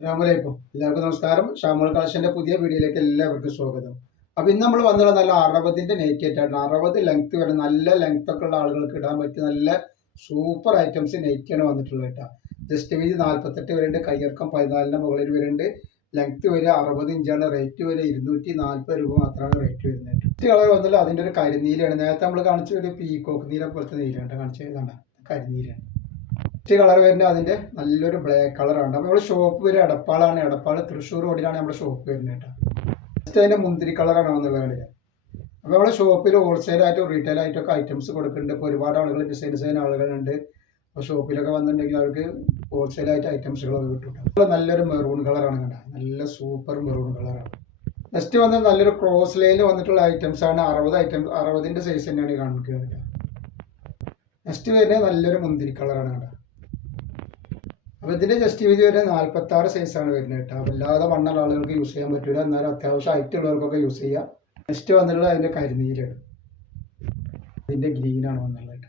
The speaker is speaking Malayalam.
അസ്സലാമലൈക്കും. എല്ലാവർക്കും നമസ്കാരം. ഷാമുൽ കളക്ഷന്റെ പുതിയ വീഡിയോയിലേക്ക് എല്ലാവർക്കും സ്വാഗതം. അപ്പോൾ ഇന്ന് നമ്മൾ വന്നുള്ള നല്ല 60ന്റെ നെറ്റ് ആയിട്ടാണ്. 60 ലെങ്ത് വരെ നല്ല ലെങ്ത് ഒക്കെ ഉള്ള ആളുകൾക്ക് ഇടാൻ പറ്റിയ നല്ല സൂപ്പർ ഐറ്റംസ് നെറ്റാണ് വന്നിട്ടുള്ളത് കേട്ടോ. ജസ്റ്റ് വീതി 48 വരെയുണ്ട്, കയ്യിറക്കം 14ന്റെ മുകളിൽ വരുന്നുണ്ട്, ലെങ്ത് വരെ 60 ഇഞ്ചാണ്, റേറ്റ് വരെ 240 രൂപ മാത്രമാണ് റേറ്റ് വരുന്നത്. ഫസ്റ്റ് കളർ വന്നില്ല, അതിൻ്റെ ഒരു കരിനീലാണ്. നേരത്തെ നമ്മൾ കാണിച്ച ഒരു പീക്കോക്ക് നീല പോലത്തെ നീലാണ് കാണിച്ചത്, കരിനീലാണ്. ഫസ്റ്റ് കളർ വരുന്നത് അതിൻ്റെ നല്ലൊരു ബ്ലാക്ക് കളറാണ്. അപ്പോൾ നമ്മൾ ഷോപ്പ് വരെ എടപ്പാളാണ്, എടപ്പാൾ തൃശ്ശൂർ റോഡിലാണ് നമ്മുടെ ഷോപ്പ് വരുന്നത് കേട്ടോ. ഫസ്റ്റ് അതിൻ്റെ മുന്തിരി കളറാണ് വന്നുള്ളത്. അപ്പോൾ നമ്മുടെ ഷോപ്പിൽ ഹോൾസെയിലായിട്ടും റീറ്റെയിൽ ആയിട്ടൊക്കെ ഐറ്റംസ് കൊടുക്കുന്നുണ്ട്. ഇപ്പോൾ ഒരുപാട് ആളുകൾ ഡിസൈൻ ആളുകളുണ്ട്. അപ്പോൾ ഷോപ്പിലൊക്കെ വന്നിട്ടുണ്ടെങ്കിൽ അവർക്ക് ഹോൾസെയിലായിട്ട് ഐറ്റംസുകളൊക്കെ കിട്ടും. നല്ലൊരു മെറൂൺ കളറാണ് കണ്ടത്, നല്ല സൂപ്പർ മെറൂൺ കളറാണ്. നെക്സ്റ്റ് വന്നത് നല്ലൊരു ക്രോസ് ലൈനിൽ വന്നിട്ടുള്ള ഐറ്റംസ് ആണ്. 60ന്റെ സൈസ് തന്നെയാണ് കാണിക്കുന്നത്. നെക്സ്റ്റ് വരുന്നത് നല്ലൊരു മുന്തിരി കളറാണ് കണ്ടത്. അപ്പോൾ ഇതിൻ്റെ ജസ്റ്റ് വീതി വരെ 46 സൈസാണ് വരുന്നത് കേട്ടോ. അപ്പോൾ അല്ലാതെ വണ്ണുള്ള ആളുകൾക്ക് യൂസ് ചെയ്യാൻ പറ്റില്ല, എന്നാലും അത്യാവശ്യം ഹൈറ്റ് ഉള്ളവർക്കൊക്കെ യൂസ് ചെയ്യാം. നെക്സ്റ്റ് വന്നിട്ടുള്ളത് അതിൻ്റെ കരിനീലാണ്, ഇതിൻ്റെ ഗ്രീനാണ് വന്നുള്ളത്.